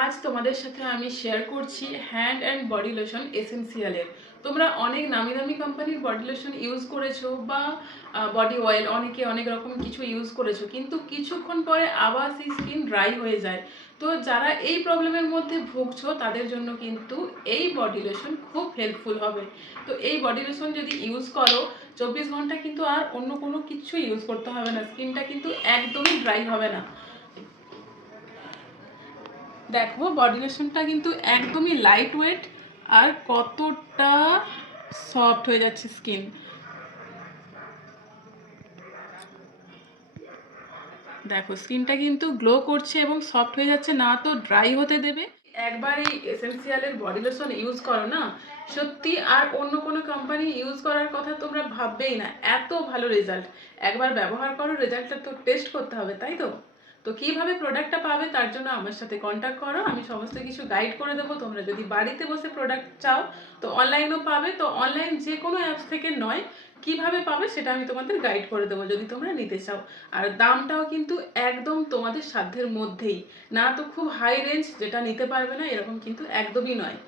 আজ তোমাদের সাথে আমি শেয়ার করছি হ্যান্ড অ্যান্ড বডি লোশন এসেন্সিয়ালের। তোমরা অনেক নামি দামি কোম্পানির বডি লোশন ইউজ করেছো বা বডি অয়েল অনেকে অনেক রকম কিছু ইউজ করেছো, কিন্তু কিছুক্ষণ পরে আবার সেই স্কিন ড্রাই হয়ে যায়। তো যারা এই প্রবলেমের মধ্যে ভুগছো তাদের জন্য কিন্তু এই বডি লোশন খুব হেল্পফুল হবে। তো এই বডি লোশন যদি ইউজ করো 24 ঘন্টা কিন্তু আর অন্য কোনো কিছু ইউজ করতে হবে না, স্কিনটা কিন্তু একদমই ড্রাই হবে না। দেখো বডি লোশনটা কিন্তু একদমই লাইট ওয়েট আর কতটা সফট হয়ে যাচ্ছে স্কিন। দেখো স্কিনটা কিন্তু গ্লো করছে এবং সফট হয়ে যাচ্ছে, না তো ড্রাই হতে দেবে। একবার এই এসেন্সিয়ালের বডি লোশন ইউজ করো না, সত্যি আর অন্য কোনো কোম্পানি ইউজ করার কথা তোমরা ভাববেই না, এত ভালো রেজাল্ট। একবার ব্যবহার করো, রেজাল্টটা তো টেস্ট করতে হবে, তাই তো? তো কীভাবে প্রোডাক্টটা পাবে তার জন্য আমার সাথে কন্ট্যাক্ট করো, আমি সমস্ত কিছু গাইড করে দেবো। তোমরা যদি বাড়িতে বসে প্রোডাক্ট চাও তো অনলাইনেও পাবে, তো অনলাইন যে কোনো অ্যাপস থেকে নয়, কিভাবে পাবে সেটা আমি তোমাদের গাইড করে দেবো যদি তোমরা নিতে চাও। আর দামটাও কিন্তু একদম তোমাদের সাধ্যের মধ্যেই, না তো খুব হাই রেঞ্জ যেটা নিতে পারবে না এরকম কিন্তু একদমই নয়।